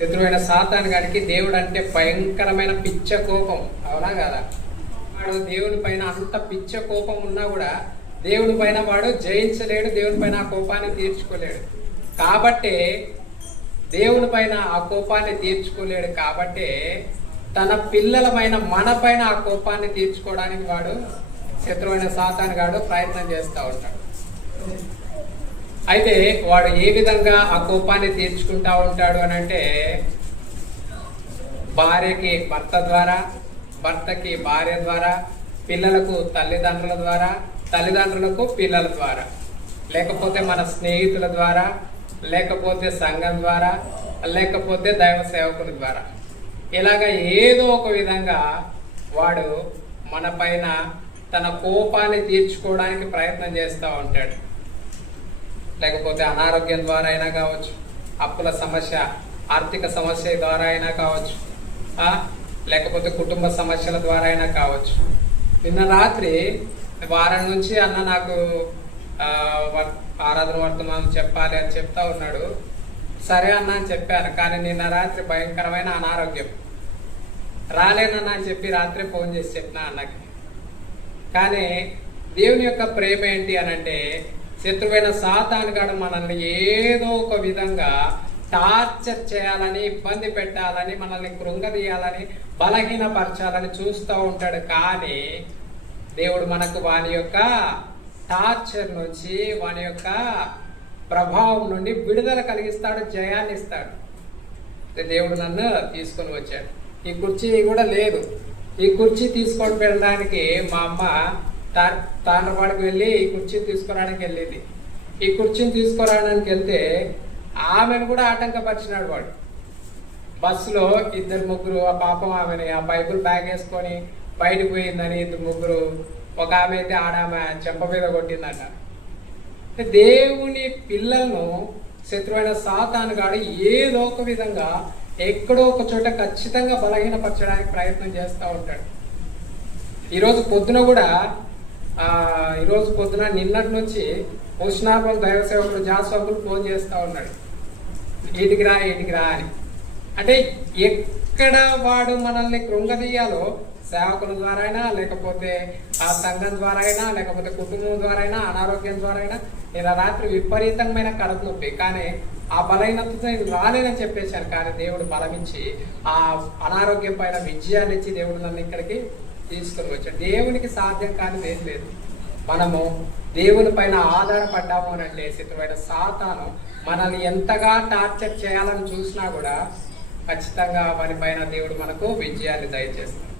శత్రువైన సాతాను గారికి దేవుడు అంటే భయంకరమైన పిచ్చ కోపం, అవునా కదా? వాడు దేవుని పైన అంత పిచ్చ కోపం ఉన్నా కూడా దేవుని పైన వాడు జయించలేడు, దేవుని పైన ఆ కోపాన్ని తీర్చుకోలేడు. కాబట్టే దేవుని పైన ఆ కోపాన్ని తీర్చుకోలేడు కాబట్టే తన పిల్లలమైన మన పైన ఆ కోపాన్ని తీర్చుకోవడానికి వాడు శత్రువైన సాతాను గాడు ప్రయత్నం చేస్తూ ఉంటాడు. అయితే వాడు ఏ విధంగా ఆ కోపాన్ని తీర్చుకుంటా ఉంటాడు అని అంటే, భార్యకి భర్త ద్వారా, భర్తకి భార్య ద్వారా, పిల్లలకు తల్లిదండ్రుల ద్వారా, తల్లిదండ్రులకు పిల్లల ద్వారా, లేకపోతే మన స్నేహితుల ద్వారా, లేకపోతే సంఘం ద్వారా, లేకపోతే దైవ సేవకుల ద్వారా, ఇలాగ ఏదో ఒక విధంగా వాడు మన పైన తన కోపాన్ని తీర్చుకోవడానికి ప్రయత్నం చేస్తూ ఉంటాడు. లేకపోతే అనారోగ్యం ద్వారా అయినా కావచ్చు, అప్పుల సమస్య, ఆర్థిక సమస్య ద్వారా అయినా కావచ్చు, లేకపోతే కుటుంబ సమస్యల ద్వారా అయినా కావచ్చు. నిన్న రాత్రి వారం నుంచి అన్న నాకు ఆరాధన వర్తమానం చెప్పాలి అని చెప్తా ఉన్నాడు. సరే అన్న అని చెప్పాను, కానీ నిన్న రాత్రి భయంకరమైన అనారోగ్యం, రాలేనన్నా అని చెప్పి రాత్రి ఫోన్ చేసి చెప్పిన అన్నకి. కానీ దేవుని యొక్క ప్రేమ ఏంటి అని అంటే, శత్రువైన సాతాను గాడు మనల్ని ఏదో ఒక విధంగా టార్చర్ చేయాలని, ఇబ్బంది పెట్టాలని, మనల్ని కృంగదీయాలని, బలహీనపరచాలని చూస్తూ ఉంటాడు. కానీ దేవుడు మనకు వాని యొక్క టార్చర్ నుంచి, వాని యొక్క ప్రభావం నుండి విడుదల కలిగిస్తాడు, జయాన్ని ఇస్తాడు. దేవుడు నన్ను తీసుకొని వచ్చాడు. ఈ కుర్చీ కూడా లేదు, ఈ కుర్చీ తీసుకొని వెళ్ళడానికి మా అమ్మ తాండ్రపాడికి వెళ్ళి ఈ కుర్చీని తీసుకురావడానికి వెళ్ళింది. ఈ కుర్చీని తీసుకురావడానికి వెళ్తే ఆమెను కూడా ఆటంకపరిచినాడు వాడు. బస్సులో ఇద్దరు ముగ్గురు, ఆ పాపం ఆమెని ఆ బైబుల్ బ్యాగ్ వేసుకొని బయటకు పోయిందని ఇద్దరు ముగ్గురు, ఒక ఆమె అయితే ఆడామె చెంప మీద కొట్టిందట. దేవుని పిల్లలను శత్రువైన సాతాను గాడు ఏదో ఒక విధంగా ఎక్కడో ఒక చోట ఖచ్చితంగా బలహీనపరచడానికి ప్రయత్నం చేస్తూ ఉంటాడు. ఈరోజు పొద్దున నిన్నటి నుంచి ఉష్ణాపం దైవ సేవకుడు జాస్వాబులు ఫోన్ చేస్తూ ఉన్నాడు, ఇంటికి రా అని. అంటే ఎక్కడ వాడు మనల్ని కృంగదీయాలో, సేవకుల ద్వారా అయినా, లేకపోతే ఆ సంఘం ద్వారా అయినా, లేకపోతే కుటుంబం ద్వారా అయినా, అనారోగ్యం ద్వారా అయినా. నేను రాత్రి విపరీతమైన కడుపు నొప్పి, కానీ ఆ బలహీనతతో నేను రాలేనని చెప్పేశాను. కానీ దేవుడు బలమిచ్చి ఆ అనారోగ్యం పైన విజయాన్ని ఇచ్చి దేవుడు నన్ను ఇక్కడికి తీసుకొని వచ్చాడు. దేవునికి సాధ్యం కానిది ఏం లేదు. మనము దేవుని పైన ఆధారపడ్డాము అని అంటే, శత్రువైన సాతాను మనల్ని ఎంతగా టార్చర్ చేయాలని చూసినా కూడా ఖచ్చితంగా వారి పైన దేవుడు మనకు విజయాన్ని దయచేస్తాడు.